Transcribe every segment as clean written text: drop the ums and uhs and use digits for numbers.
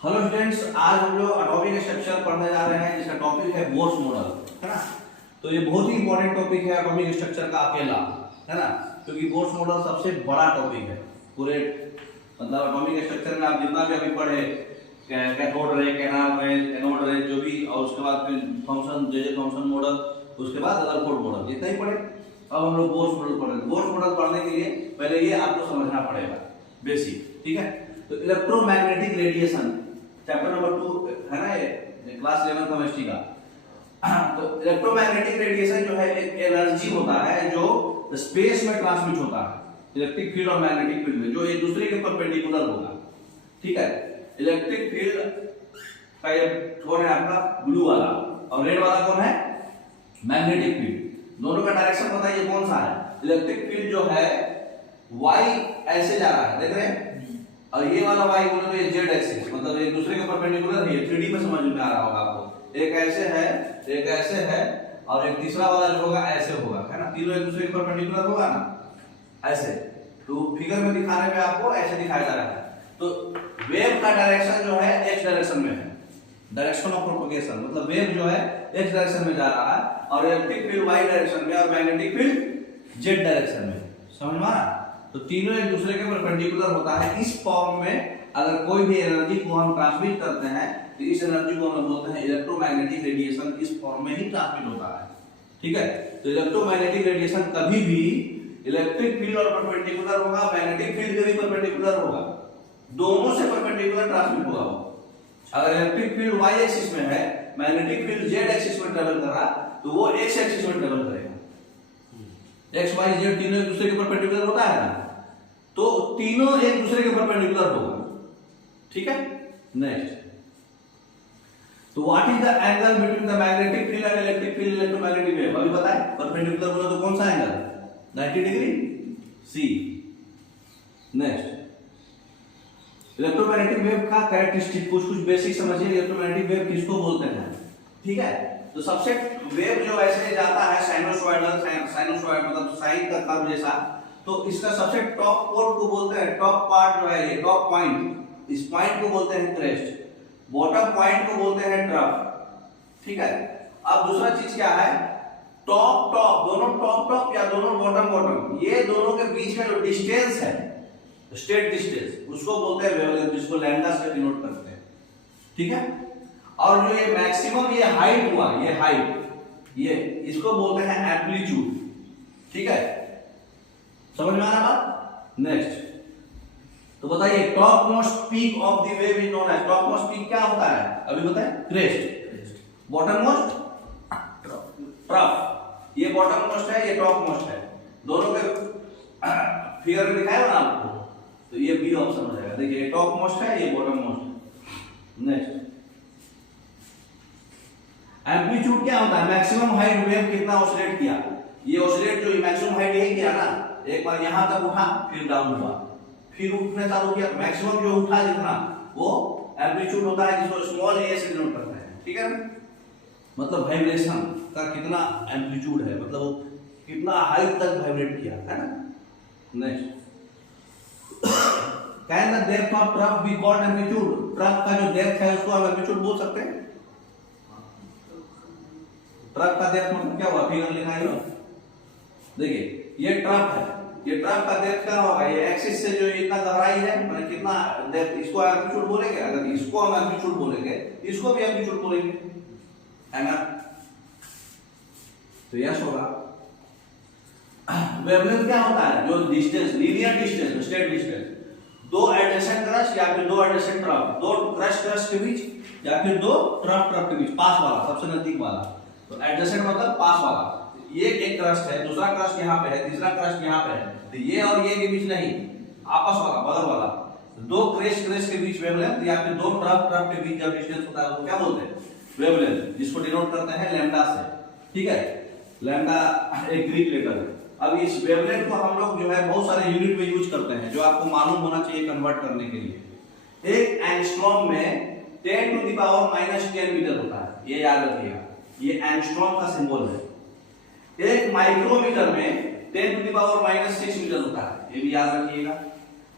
Hello students, आज हम लोग एटॉमिक स्ट्रक्चर पढ़ने जा रहे हैं जिसका टॉपिक है बोर्स मॉडल, है ना। तो ये बहुत ही इंपॉर्टेंट टॉपिक है एटॉमिक स्ट्रक्चर का अकेला, है ना, क्योंकि बोर्स मॉडल सबसे बड़ा टॉपिक है पूरे मतलब एटॉमिक स्ट्रक्चर में। आप जितना भी अभी पढ़े, कैथोड रे, कैनाल रे, एनोड रे, जो भी, और उसके बाद फिर थॉमसन जे थॉमसन मॉडल, उसके बाद रदरफोर्ड मॉडल, जितना ही पढ़े। अब हम लोग बोर्स मॉडल पढ़ रहे हैं। बोर्स मॉडल पढ़ने के लिए पहले ये आपको समझना पड़ेगा बेसिक, ठीक है। तो इलेक्ट्रोमैग्नेटिक रेडिएशन चैप्टर नंबर 2 है ना, ये क्लास 11 केमिस्ट्री का। तो इलेक्ट्रोमैग्नेटिक रेडिएशन जो है एक एनर्जी होता है जो स्पेस में ट्रांसमिट होता है इलेक्ट्रिक फील्ड और मैग्नेटिक फील्ड में, जो एक दूसरे के परपेंडिकुलर होगा, ठीक है। इलेक्ट्रिक फील्ड का ये कौन है आपका, ब्लू वाला, और रेड वाला कौन है, मैग्नेटिक फील्ड। दोनों का डायरेक्शन बताइए कौन सा है। इलेक्ट्रिक फील्ड जो है वाई ऐसे जा रहा है, देख रहे हैं, और ये वाला वाई बोले तो ये जेड एक्सिस, मतलब एक दूसरे के परपेंडिकुलर है। 3D में समझ में आ रहा होगा आपको। एक ऐसे है, एक ऐसे है, और एक तीसरा वाला जो होगा ऐसे होगा, है ना। तीनों एक दूसरे के परपेंडिकुलर होगा ना, ऐसे। तो फिगर में दिखाने में आपको ऐसे दिखाया जा रहा है। तो वेव का डायरेक्शन जो है एक्स डायरेक्शन में है, डायरेक्शन ऑफ प्रोपगेशन, मतलब वेव जो है एक्स डायरेक्शन में जा रहा है, और इलेक्ट्रिक फील्ड वाई डायरेक्शन में, और मैग्नेटिक फील्ड जेड डायरेक्शन में। समझ में आ रहा। तो तीनों एक दूसरे के परपेंडिकुलर होता है। इस फॉर्म में अगर कोई भी एनर्जी को हम ट्रांसमिट करते हैं तो इस एनर्जी को हम बोलते हैं इलेक्ट्रोमैग्नेटिक रेडिएशन। इस फॉर्म में ही ट्रांसमिट होता है, ठीक है। तो इलेक्ट्रोमैग्नेटिक रेडिएशन कभी भी इलेक्ट्रिक फील्ड और परपेंडिकुलर होगा, मैग्नेटिक फील्ड के भी परपेंडिकुलर होगा, दोनों से परपेंडिकुलर ट्रांसमिट होगा। अगर इलेक्ट्रिक फील्ड वाई एक्सिस में है, मैग्नेटिक फील्ड जेड एक्सिस में ट्रेवल कर रहा, तो वो एक्स एक्सिस में ट्रेवल करेगा। एक्स वाई जेड तीनों एक दूसरे के परपेंडिकुलर होता है ना, तो तीनों एक दूसरे के परपेंडिकुलर होगा, ठीक है। नेक्स्ट, तो what is the angle between the magnetic field and electric field electromagnetic wave, अभी बताएं। परपेंडिकुलर बोले तो कौन सा एंगल, 90 डिग्री, सी। नेक्स्ट, इलेक्ट्रोमैग्नेटिक वेव का कैरेक्टरिस्टिक कुछ बेसिक समझिए। इलेक्ट्रोमैग्नेटिक वेव किसको बोलते हैं, ठीक है। तो सबसे वेव जो ऐसे जाता है साइनोसॉइडल, साइनोसॉइड मतलब साइन का कर्व जैसा, तो इसका सबसे टॉप पोर्ट को बोलते हैं, टॉप पार्ट जो है ये टॉप पॉइंट, इस पॉइंट को बोलते हैं क्रेस्ट, बॉटम पॉइंट को बोलते हैं ट्रफ, ठीक है। अब दूसरा चीज क्या है, टॉप टॉप, दोनों टॉप टॉप या दोनों बॉटम बॉटम, ये दोनों के बीच में जो डिस्टेंस है, स्टेट डिस्टेंस, उसको बोलते हैं वेवलेंथ, जिसको लैम्डा से डिनोट करते हैं, ठीक है। और जो ये मैक्सिमम ये हाइट हुआ, ये हाइट, ये इसको बोलते हैं एम्पलीट्यूड, ठीक है। समझ में आ रहा बात। नेक्स्ट, तो बताइए top most peak of the wave is known as, top most peak क्या होता है, अभी बताएं, क्रेस्ट। बॉटम मोस्ट ट्रफ, ये बॉटम मोस्ट है, ये टॉप मोस्ट है, दोनों के फिगर में दिखाया ना आपको, तो ये बी ऑप्शन हो जाएगा। देखिए ये टॉप मोस्ट है, ये बॉटम मोस्ट है। नेक्स्ट, एम्पलीट्यूड क्या होता है, मैक्सिमम हाइट वेव कितना ऑसिलेट किया, ये ऑसिलेट जो मैक्सिमम हाइट यही किया ना, एक बार यहां तक उठा, फिर डाउन हुआ, फिर उठने चालू किया, मैक्सिमम जो उठा जितना, वो एम्पलीट्यूड होता है, जिसको स्मॉल ए से डिनोट करते हैं, ठीक है। मतलब वाइब्रेशन का कितना एम्पलीट्यूड है, मतलब वो कितना हाइट तक वाइब्रेट किया, है ना। Next, can the depth of trough be called amplitude, trough का जो डेप्थ है उसको हम एम्पलीट्यूड बोल सकते हैं। ट्रफ का डेप्थ मतलब क्या हुआ, फिगर लिखा है, देखिए ये ट्रफ है, ये ट्रफ का डेप्थ क्या होगा, ये एक्सिस से जो इतना गहराई है, मतलब कितना डेप्थ, इसको एम्पलीट्यूड बोलेंगे। अगर इसको हम एम्पलीट्यूड बोलेंगे, इसको भी एम्पलीट्यूड बोलेंगे, है ना। तो यस होगा। वेवलेंथ क्या होता है, जो distance, linear distance, straight distance, दो एडजेसेंट क्रस्ट या फिर दो एडजेसेंट ट्रफ, दो क्रस्ट क्रस्ट के बीच या फिर दो ट्रफ ट्रफ के बीच, पास वाला, सबसे नजदीक वाला। तो एडजेसेंट मतलब पास वाला, ये एक क्रस्ट है, दूसरा क्रस्ट यहाँ पे है, तीसरा क्रस्ट यहाँ पे है, तो ये और ये के बीच नहीं, आपस वाला, बगल वाला, दो क्रेस्ट क्रेस्ट के बीच वेवलेंथ, या फिर दो ट्रफ ट्रफ के बीच जब डिस्टेंस होता है वो क्या बोलते हैं, वेवलेंथ, जिसको डिनोट करते हैं लैम्डा से, ठीक है। लैम्डा एक ग्रीक लेटर है। अब इस वेवलेंथ को हम लोग जो है बहुत सारे यूनिट में यूज करते हैं, जो आपको मालूम होना चाहिए कन्वर्ट करने के लिए। एक एंगस्ट्रॉम में 10⁻⁻10 मीटर होता है, ये याद रखिएगा, ये एंगस्ट्रॉम का सिंबल है। एक माइक्रोमीटर में 10⁻⁻6 मीटर होता है, ये भी याद रखिएगा।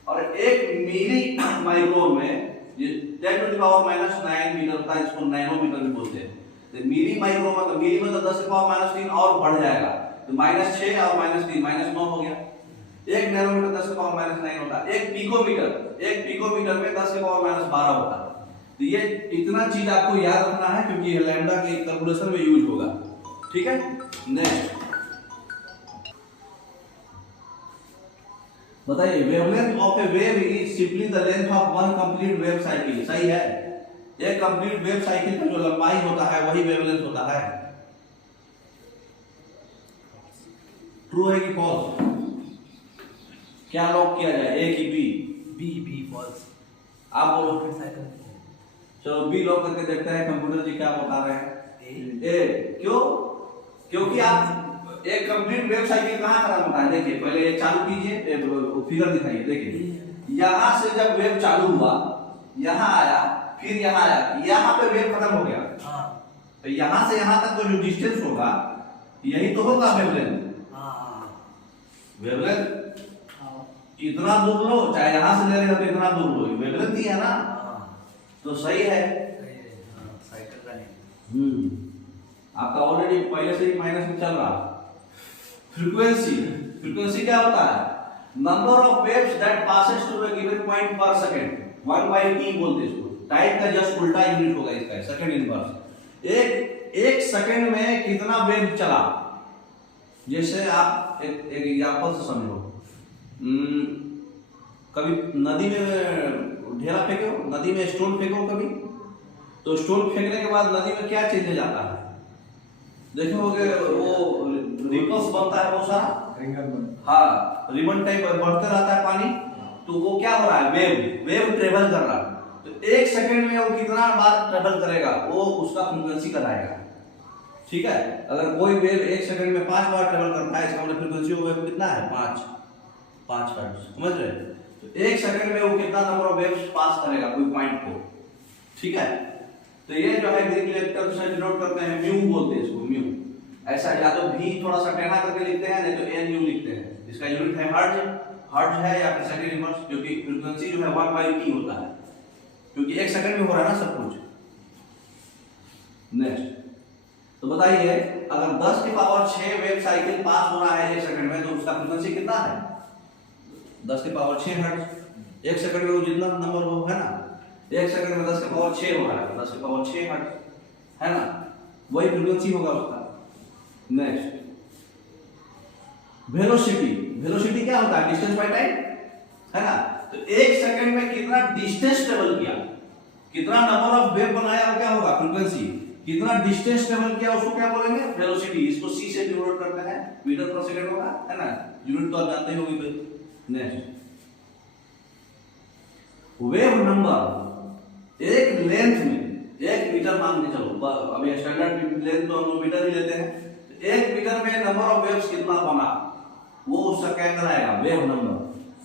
और एक मिली माइक्रोन में ये 10⁻⁹ मीटर होता है, इसको नैनोमीटर भी बोलते हैं। तो मिली माइक्रो मतलब मिली मतलब 10⁻³ और बढ़ जाएगा, तो -6 और -3 -9 हो गया। 1 नैनोमीटर 10⁻⁹ होता है। 1 पिकोमीटर में 10⁻12 होता है। तो ये इतना चीज आपको याद रखना है, क्योंकि लैम्डा के कैलकुलेशन में यूज होगा। ठीक है, नेक्स्ट बताइए, wavelength of A wave is simply the length of one complete wave cycle. सही है, एक कंप्लीट वेव साइकिल का जो लंबाई होता है वही वेवलेंथ होता है। ट्रू है कि फॉल्स? क्या लॉक किया जाए, ए की बी? B false. आप बोलो। चलो बी लॉक करके देखते हैं कंप्यूटर जी क्या बता रहे हैं। ए क्यों? क्योंकि आप एक कंप्लीट वेव साइकिल कहां खत्म होता है, देखिए पहले ये चालू कीजिए, फिगर दिखाइए, देखिए यहां से जब वेव चालू हुआ, यहां आया, फिर यहां आया, यहां पे वेव खत्म हो गया। हाँ। तो यहां से यहां तक जो डिस्टेंस होगा यही तो होगा वेवलेंथ। हाँ। वेवलेंथ इतना दूर लो, चाहे यहां से ले रहे हो तो इतना दूर लो, वेवलेंथ ही है ना। तो सही है। साइकिल का नहीं। आपका ऑलरेडी पहले से ही माइनस में चल रहा। फ्रीक्वेंसी क्या होता है? Number of waves that passes through a given point पर सेकंड, 1/t बोलते हैं इसको। टाइम का जस्ट उल्टा यूनिट होगा इसका, सेकंड इनवर्स। एक सेकंड में कितना वेव चला। जैसे आप एक एग्जांपल से समझो, कभी नदी में ढेला फेंको, नदी में स्टोन फेंको कभी, तो स्टोन फेंकने के बाद नदी में क्या चेंज जाता है? देखोगे वो रिपल्स बनता है, वो सारा हाँ रिबन टाइप बढ़ते रहता है पानी। तो वो क्या हो रहा है, वेव ट्रेवल कर रहा है। तो एक सेकंड में वो कितना बार ट्रेवल करेगा, वो उसका फ्रीक्वेंसी कराएगा। ठीक है, अगर कोई वेव एक सेकंड में 5 बार ट्रेवल करता है, इसका मतलब फ्रीक्वेंसी वेव कितना है, 5 हर्ट्ज। समझ रहे? तो एक सेकंड में वो कितना नंबर ऑफ वेव्स पास करेगा कोई पॉइंट को। ठीक है, तो ये जो है ग्रीक लेटर से डिनोट करते हैं, म्यू बोलते हैं इसको, म्यू। ऐसा या तो भी थोड़ा सा टेढ़ा करके लिखते हैं, नहीं तो एन यू लिखते हैं। इसका यूनिट है हर्ट्ज है या फिर सेकंड इनवर्स, क्योंकि फ्रीक्वेंसी जो है 1/t होता है, क्योंकि एक सेकंड में हो रहा है ना सब कुछ। नेक्स्ट तो बताइए, अगर 10⁻6 वेव साइकिल पास हो रहा है एक सेकंड में, तो उसका फ्रीक्वेंसी कितना है? 10⁻6 हर्ट्ज। एक सेकंड में वो जितना नंबर वो है ना, एक सेकंड में 10⁻6 हो रहा है, 10⁻6 हर्ट्ज है ना, वही फ्रीक्वेंसी होगा उसका। नेक्स्ट वेलोसिटी क्या होता है? डिस्टेंस बाय टाइम है ना। तो एक सेकंड में कितना डिस्टेंस ट्रेवल किया, कितना नंबर ऑफ वेव बनाया, वो क्या होगा, फ्रीक्वेंसी। कितना डिस्टेंस ट्रेवल किया उसको क्या बोलेंगे, वेलोसिटी। इसको c से डिनोट करते हैं, मीटर पर सेकंड होगा, है ना। यूनिट तो आप जानते ही होंगे। नेक्स्ट वेव नंबर एक लेंथ में 1 मीटर मान के चलो, अभी स्टैंडर्ड लेंथ तो हम मीटर ही लेते हैं। 1 मीटर में नंबर ऑफ वेव्स कितना बना, वो उसका क्या कराएगा, वेव नंबर।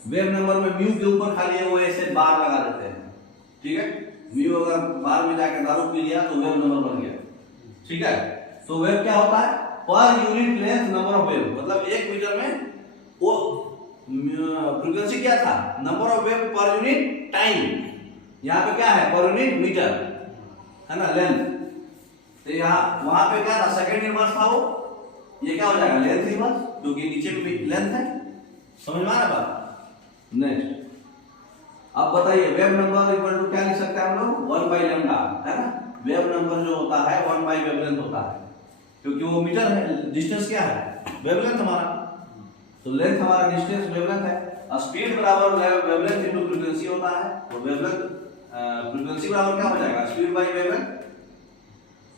वेव नंबर में म्यू के ऊपर खाली है वो ऐसे बार लगा देते हैं। ठीक है, म्यू अगर बार में जाकर दारू पी लिया तो वेव नंबर बन गया। ठीक है, तो वेव क्या होता है, per unit length number of wave, मतलब 1 मीटर में वो फ्रीक्वेंसी क्या था, number of wave per unit time. यहाँ पे क्या है, पर यूनिट मीटर है ना, लेंथ। तो यहाँ वहां पे क्या था, सेकंड इनवर्स था वो, ये क्या हो जाएगा, लेंथ इनवर्स, क्योंकि नीचे में लेंथ है। समझ में आ रहा बात? नेक्स्ट अब बताइए, वेव नंबर इक्वल टू क्या लिख सकते हैं हम लोग, 1/λ है ना। वेव नंबर जो होता है 1/वेवलेंथ होता है, क्योंकि वो मीटर है, डिस्टेंस क्या है, वेवलेंथ हमारा। तो लेंथ हमारा डिस्टेंस, वेवलेंथ है। स्पीड बराबर वेवलेंथ इनटू फ्रीक्वेंसी होता है। तो वेवलेंथ फ्रीक्वेंसी बराबर क्या हो जाएगा, स्पीड बाय वेवलेंथ।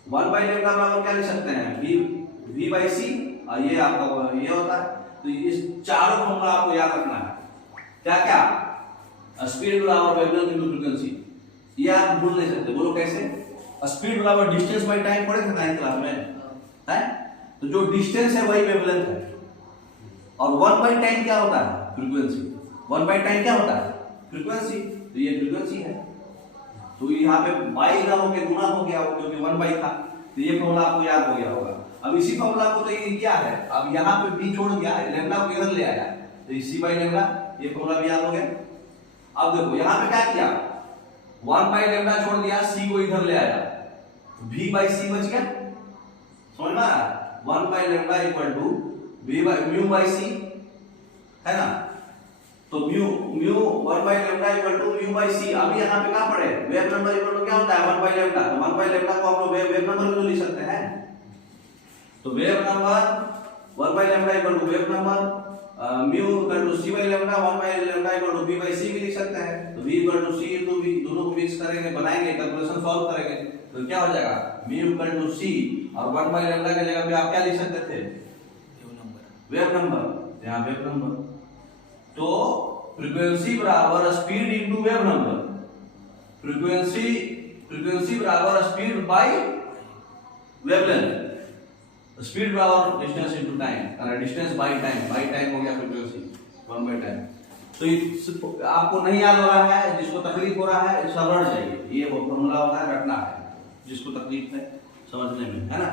1/λ बराबर क्या लिख सकते हैं, v/c, और ये आपका ये होता है। तो इस चारों फॉर्मूला आपको याद रखना है। क्या क्या, स्पीड बराबर वेवलेंथ इनटू फ्रीक्वेंसी, ये आप भूल नहीं सकते। बोलो कैसे, स्पीड बराबर डिस्टेंस बाय टाइम पढ़े थे 9th क्लास में, है। तो जो डिस्टेंस है वही वेवलेंथ है, और 1/टाइम क्या होता है, फ्रीक्वेंसी। 1/टाइम क्या होता है, फ्रीक्वेंसी। तो ये फ्रीक्वेंसी है। तो यहाँ पे बाई ना होके गुना हो गया, क्योंकि 1/था। तो ये फॉर्मूला आपको याद हो गया होगा। अब इसी फॉर्मूला को तो ये क्या है, अब यहाँ पे b छोड़ दिया, लैम्डा को इधर ले आया, तो c/λ, ये फॉर्मूला भी याद हो गया। अब देखो यहाँ पे क्या किया, 1 बाई लेमडा छोड़ दिया, सी को इधर ले आया, v बाई सी बच गया, समझ में आया? 1 by lambda equal to mu by c, है ना? तो mu 1 by lambda equal to mu by c. अभी यहाँ पे क्या पढ़े, वेव नंबर इक्वल टू क्या होता है 1 बाई लेमडा। तो 1 बाई लेमडा को हम लोग वेव नंबर में तो लिख सकते हैं। तो wave number 1 by lambda equal to wave number mu equal to c by lambda, 1 by lambda equal to v by c भी लिख सकते हैं। तो v equal to c into v, दोनों को मिक्स करेंगे, बनाएंगे, कैलकुलेशन सॉल्व करेंगे, तो क्या हो जाएगा म्यू इक्वल टू सी, और 1 बाई लेमडा की जगह पे आप क्या लिख सकते थे वेव नंबर, यहाँ वेव नंबर। तो फ्रीक्वेंसी बराबर speed into wave number, frequency बराबर स्पीड बाई वेवलेंथ, स्पीड बराबर distance into time, distance by time हो गया फ्रीक्वेंसी 1 बाई टाइम। तो आपको नहीं याद हो रहा है, जिसको तकलीफ हो रहा है सब रट जाइए, ये वो फॉर्मूला होता है, रटना है, जिसको तकलीफ है समझने में, है ना?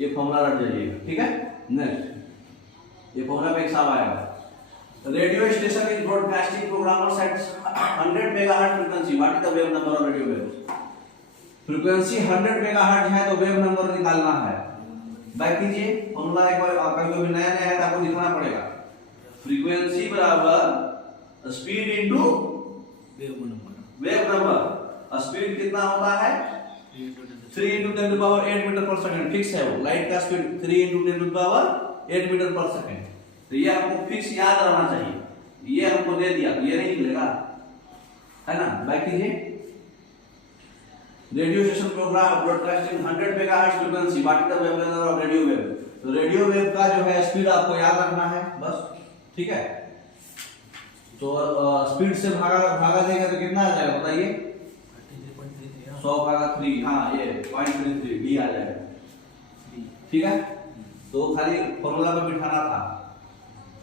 ये फॉर्मूला रट जाइएगा, ठीक है? नेक्स्ट, ये फॉर्मूला पे हिसाब आएगा। Radio station is broadcasting programmers at 100 megahertz frequency, what is the wave number of radio waves? Frequency 100 megahertz है तो वेव नंबर निकालना है। बैक कीजिए फॉर्मूला एक बार, आपका जो भी नया नया है तो आपको लिखना पड़ेगा। फ्रीक्वेंसी बराबर speed into wave number. Speed कितना होता है 3 into 10 to the power 8 metre per second, fix है वो। लाइट का speed 3 into 10 to the power 8 metre per second. तो ये हमको फिक्स याद रहना चाहिए, ये हमको दे दिया, ये नहीं मिलेगा, है ना? बैक कीजिए। Radio station program broadcasting 100 megahertz frequency, what is the wavelength of radio wave? तो रेडियो वेव का जो है स्पीड आपको याद रखना है बस, ठीक है? तो स्पीड से भागा देंगे तो कितना आ जाएगा बताइए? 100 भागा 3, हाँ ये 0.33 डी आ जाएगा, ठीक है? तो खाली फॉर्मूला पे बिठाना था,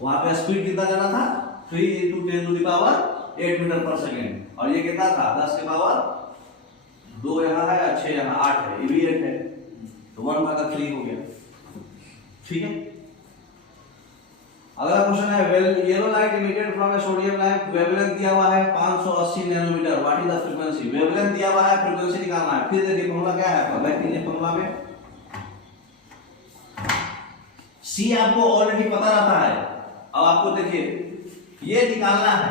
वहां पे स्पीड कितना देना था 3 into 10 to the power 8 metre per second, और ये कितना था 10 के पावर 2 यहाँ है, 6 यहाँ, 8 है, ये भी 8 है, तो 1 भागा 3 हो गया, ठीक है? अगला क्वेश्चन है yellow light emitted from a sodium lamp, wavelength दिया हुआ है 580 nanometre, what is the frequency? Wavelength दिया हुआ है, फ्रीक्वेंसी निकालना है। फिर देखिए फॉर्मूला क्या है, बैक कीजिए फॉर्मूला में। सी आपको ऑलरेडी पता रहता है, अब आपको देखिए ये निकालना है,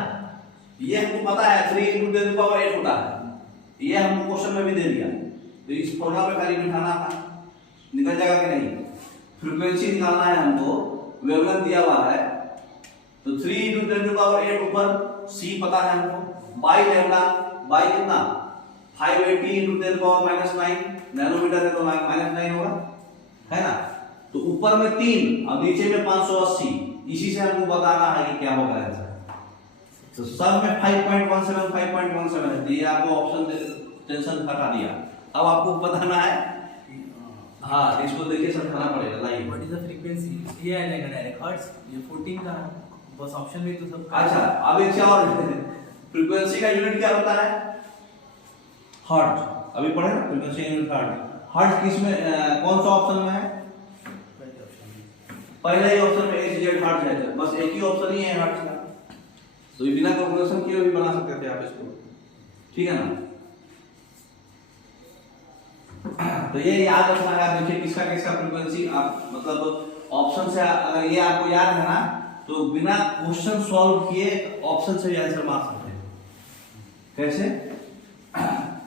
ये हमको पता है 3 into 10 to the power 8 होता है, ये हमको क्वेश्चन में भी दे दिया, तो इस फॉर्मूला पे खाली बिठाना था, निकल जाएगा कि नहीं? फ्रीक्वेंसी निकालना है हमको, वेवलेंथ दिया हुआ है, तो 3 into 10 to the power 8 ऊपर, सी पता है हमको, बाई लेमडा, बाई कितना 580 into 10 to the power -9 nanometre है तो -9 होगा, है ना? तो ऊपर में 3 और नीचे में 580, इसी से हमको बताना है कि क्या होगा आंसर। तो सब में 5.17 है, दिए आपको ऑप्शन, टेंशन हटा दिया। अब आपको बताना है, हाँ इसको देखिए समझाना पड़ेगा। Like what is the frequency, ये आएगा डायरेक्ट हर्ट्ज, ये 14 का बस ऑप्शन में तो सब। अच्छा अब एक और फ्रीक्वेंसी का यूनिट क्या होता है हर्ट्ज, अभी पढ़े ना फ्रीक्वेंसी यूनिट हर्ट्ज। हर्ट्ज किस में कौन सा ऑप्शन में है? पहले ही ऑप्शन में hz हर्ट्ज है, बस एक ही ऑप्शन ही है हर्ट्ज का, तो ये बिना कैलकुलेशन किए भी बना सकते थे आप इसको, ठीक है ना? तो ये याद रखना है। आप देखिए किसका किसका फ्रीक्वेंसी, आप मतलब ऑप्शन से अगर ये आपको याद है ना तो बिना क्वेश्चन सॉल्व किए ऑप्शन से भी आंसर मार सकते हैं। कैसे?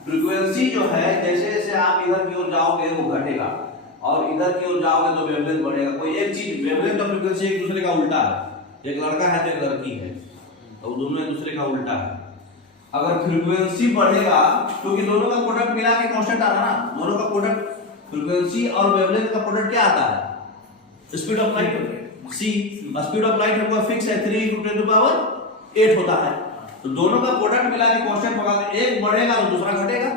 फ्रीक्वेंसी जो है जैसे जैसे आप इधर की ओर जाओगे वो घटेगा, और इधर की ओर जाओगे तो वेवलेंथ बढ़ेगा। कोई एक चीज, वेवलेंथ और फ्रीक्वेंसी एक दूसरे का उल्टा है, एक लड़का है तो एक लड़की है, तो दोनों एक दूसरे का उल्टा है। अगर फ्रीक्वेंसी बढ़ेगा क्योंकि दोनों का प्रोडक्ट मिला के कांस्टेंट आ रहा है ना, दोनों का प्रोडक्ट फ्रीक्वेंसी और वेवलेंथ का प्रोडक्ट क्या आता है? Speed of light, C. Speed of light हमको फिक्स है 3 into 10 to the power 8 होता है, तो दोनों का प्रोडक्ट मिला के कांस्टेंट होगा, तो एक बढ़ेगा तो दूसरा घटेगा।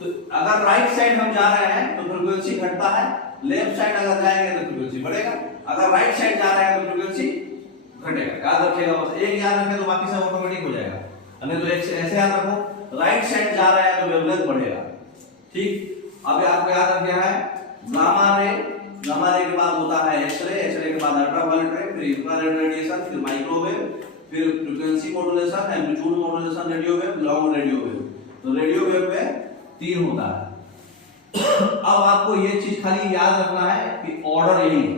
तो अगर राइट साइड हम जा रहे हैं तो फ्रीक्वेंसी घटता है, लेफ्ट साइड अगर जाएंगे तो फ्रीक्वेंसी बढ़ेगा। अगर राइट साइड जा रहे हैं तो फ्रीक्वेंसी घटेगा। याद रखिएगा, बस एक याद रखें तो बाकी सब ऑटोमेटिक हो जाएगा। नहीं तो एक ऐसे याद रखो, राइट साइड जा रहा है तो वेवलेंथ बढ़ेगा, ठीक? अब आपको याद रखना है गामा रे, गामा रे के बाद होता है एक्सरे, एक्सरे के बाद अल्ट्रावायलेट रे, फिर इंफ्रारेड रेडिएशन, फिर माइक्रोवेव, फिर frequency modulation, amplitude modulation radio wave, long radio wave. तो रेडियो वेव में 3 होता है। अब आपको ये चीज खाली याद रखना है कि ऑर्डर यही है,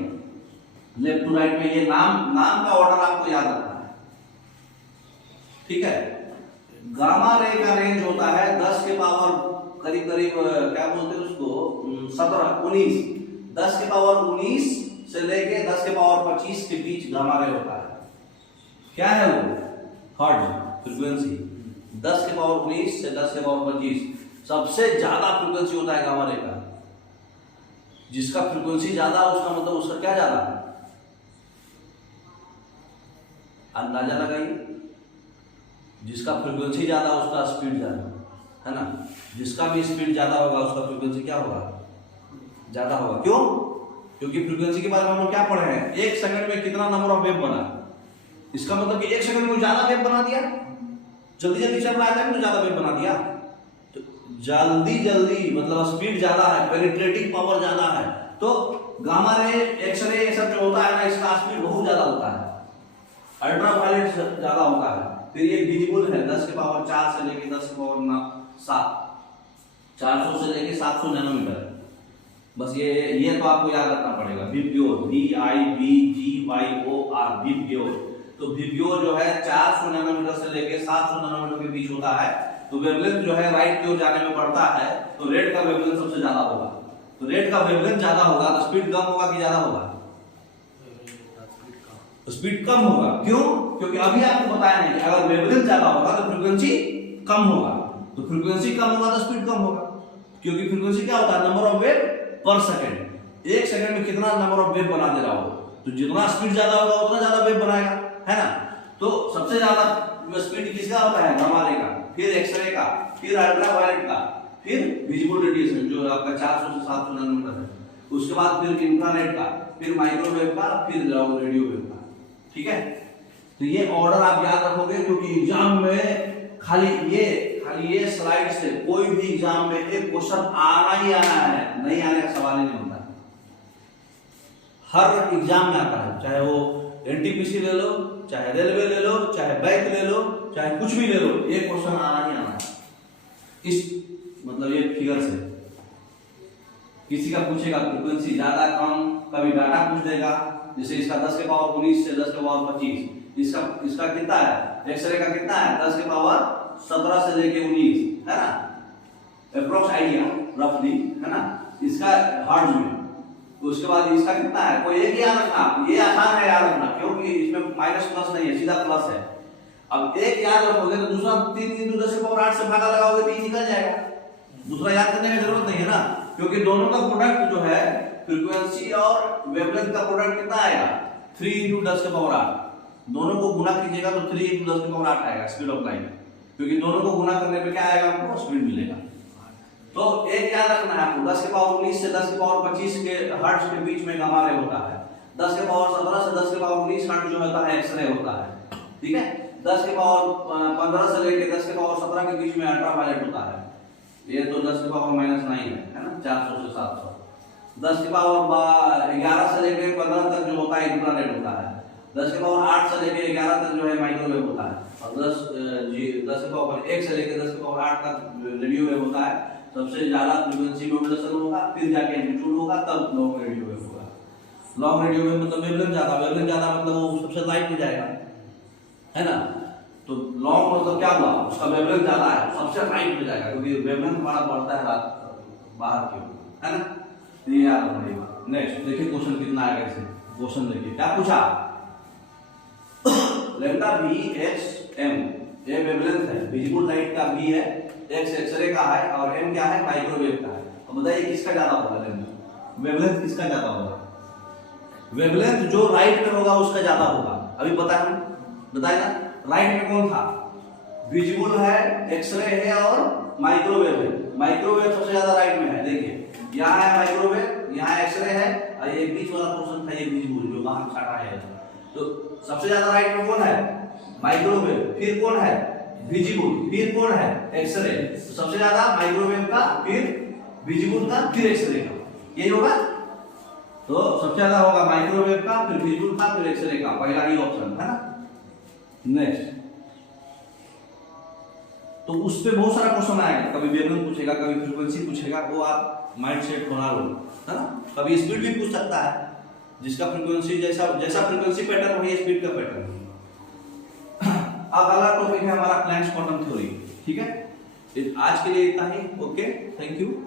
लेफ्ट टू राइट में ये नाम का ऑर्डर आपको याद रखना है, ठीक है। गामा रे का रेंज होता है 10 के पावर करीब क्या बोलते हैं उसको 19 10 के पावर 19 से लेके 10 के पावर 25 के बीच गामा रे होता है। क्या है वो? Hertz frequency. 10 के पावर 19 से 10 के पावर 25 सबसे ज्यादा फ्रीक्वेंसी होता है गामा रे का। जिसका फ्रीक्वेंसी ज्यादा उसका मतलब उसका क्या ज्यादा, अंदाजा लगाइए। जिसका फ्रीक्वेंसी ज्यादा उसका स्पीड ज्यादा, है ना। जिसका भी स्पीड ज्यादा होगा उसका फ्रीक्वेंसी क्या होगा, ज्यादा होगा। क्यों? क्योंकि फ्रीक्वेंसी के बारे में हम लोग क्या पढ़े हैं, 1 सेकंड में कितना नंबर ऑफ वेव बना। इसका मतलब कि 1 सेकंड में ज्यादा वेव बना दिया, जल्दी चल रहा है तो ज्यादा वेव बना दिया। तो जल्दी मतलब स्पीड ज्यादा है, पेनिट्रेटिंग पावर ज्यादा है, तो गामा रे, एक्सरे ये सब जो होता है ना, इसका स्पीड बहुत ज्यादा होता है, अल्ट्रावायलेट ज्यादा होता है। फिर ये विजिबल है 10 के पावर 4 से लेके 10 के पावर 7, 400 से लेके 700 नैनोमीटर। बस ये तो आपको याद रखना पड़ेगा। विब्ग्योर, VIBGYOR, विब्ग्योर। तो विब्ग्योर जो है 400 नैनोमीटर से लेके 700 नैनोमीटर के बीच होता है। तो वेवलेंथ जो है राइट की ओर जाने में बढ़ता है, तो रेड का वेवलेंथ सबसे ज्यादा होगा। तो रेड का वेवलेंथ ज्यादा होगा तो स्पीड कम होगा कि ज्यादा होगा? स्पीड कम होगा। क्यों? क्योंकि अभी आपको बताया नहीं कि अगर वेवलेंथ ज्यादा होगा तो फ्रीक्वेंसी कम होगा, तो फ्रीक्वेंसी कम होगा तो स्पीड कम होगा। क्योंकि फ्रीक्वेंसी क्या होता है, नंबर ऑफ वेव पर सेकंड। 1 सेकंड में कितना नंबर ऑफ वेव बना दे रहा हो, तो जितना स्पीड ज्यादा होगा उतना ज्यादा वेव बनाएगा, है ना। तो सबसे ज्यादा स्पीड किसका होता है, गामा रे का, फिर एक्सरे का, फिर अल्ट्रावायलेट का, फिर विजिबल रेडिएशन जो आपका 400 से 700 नैनोमीटर है, उसके बाद फिर इंफ्रारेड का, फिर माइक्रोवेव का, फिर रेडियो वेव का, ठीक है। तो ये ऑर्डर आप याद रखोगे, क्योंकि एग्जाम में खाली ये स्लाइड से कोई भी एग्जाम में एक क्वेश्चन आना ही आना है, नहीं आने का सवाल ही नहीं होता। हर एग्जाम में आता है, चाहे वो एनटीपीसी ले लो, चाहे रेलवे ले लो, चाहे बैंक ले लो, चाहे कुछ भी ले लो, एक क्वेश्चन आना ही आना है। इस मतलब ये फिगर से किसी का पूछेगा फ्रीक्वेंसी ज्यादा कम, कभी डाटा पूछ देगा, जैसे इसका 10 के पावर 19 से 10 के पावर 25, इसका कितना है, एक्सरे का कितना है, 10 के पावर 17 से लेके 19, है ना, अप्रोक्स आइडिया रफली, है ना। इसका हर्ट्ज में, उसके बाद इसका कितना है, कोई एक याद रखना, ये आसान है याद रखना, क्योंकि इसमें माइनस प्लस नहीं है, सीधा प्लस है। अब एक याद रखोगे तो दूसरा 3 × 10 के पावर 8 से भागा लगाओगे तो ये निकल जाएगा। दूसरा याद करने की जरूरत नहीं है ना, क्योंकि दोनों का प्रोडक्ट जो है फ्रीक्वेंसी और वेवलेंथ का प्रोडक्ट कितना आएगा, 3 × 10 के पावर 8। दोनों को गुना कीजिएगा तो 3 × 10 के पावर 8 आएगा स्पीड ऑफ लाइट, क्योंकि दोनों को गुना करने पे क्या आएगा, आपको स्पीड मिलेगा। तो एक याद रखना है आपको, 10 के पावर 19 से 10 के पावर 25 के हर्ट्ज के बीच में गामा रे होता है। 10 के पावर 17 से 10 के पावर 19 हर्ट्ज जो होता है एक्सरे होता है, ठीक है। 10 के पावर 15 से लेके 10 के पावर 17 के बीच में अल्ट्रावायलेट होता है। ये तो 10 के पावर -9 है ना, 400 से 700। 10 के पावर 11 से लेके 15 तक जो होता है इंफ्रारेड होता है। 10 के पावर 8 से लेके 11 तक जो है माइक्रोवेव होता है। और 10 के पावर 1 से लेके 10 के पावर 8 तक रेडियो वेव होता है। सबसे ज्यादा फ्रीक्वेंसी मॉड्यूलेशन होगा, फिर जाके एम्पलीट्यूड होगा, तब लॉन्ग रेडियो वेव होगा। लॉन्ग रेडियो वेव मतलब वेवलेंथ ज्यादा मतलब वो सबसे लाइट में जाएगा, है ना। तो लॉन्ग मतलब क्या हुआ, उसका वेवलेंथ ज्यादा है, सबसे राइट में जाएगा, क्योंकि वेवलेंथ हमारा बढ़ता है बाहर की ओर, है ना। तो ये याद रखिएगा। नेक्स्ट देखिए क्वेश्चन कितना आएगा इसे। क्वेश्चन देखिए क्या पूछा, लैम्डा VXM ये वेवलेंथ है, विजिबल लाइट का V है, X एक्सरे का है, और M क्या है, माइक्रोवेव का है। अब बताइए किसका ज्यादा होगा, लैम्डा वेवलेंथ किसका ज्यादा होगा। वेवलेंथ जो राइट में होगा उसका ज्यादा होगा। अभी बताए ना, राइट में कौन था, विजिबल है, एक्सरे है और माइक्रोवेव है। माइक्रोवेव सबसे ज्यादा राइट में है, देखिए यहाँ है माइक्रोवेव, यहाँ एक्सरे है, और ये बीच वाला पोर्शन था ये विजिबल जो बाहर छाटा है। तो सबसे ज्यादा राइट में कौन है, माइक्रोवेव, फिर कौन है, विजिबल, फिर कौन है, एक्सरे। तो सबसे ज्यादा माइक्रोवेव का, फिर विजिबल का, फिर एक्सरे का, यही होगा। तो सबसे ज्यादा होगा माइक्रोवेव का, फिर विजिबल का, फिर एक्सरे का, पहला ही ऑप्शन है ना। नेक्स्ट तो उस पे बहुत सारा क्वेश्चन आएगा, कभी वेवलेंथ पूछेगा, कभी फ्रीक्वेंसी पूछेगा, वो आप माइंड सेट बना लो, है ना। कभी स्पीड भी पूछ सकता है, जिसका फ्रीक्वेंसी जैसा फ्रीक्वेंसी पैटर्न वही स्पीड का पैटर्न। अब अगला टॉपिक है हमारा प्लैंक्स क्वांटम थ्योरी, ठीक है। आज के लिए इतना ही, ओके, थैंक यू।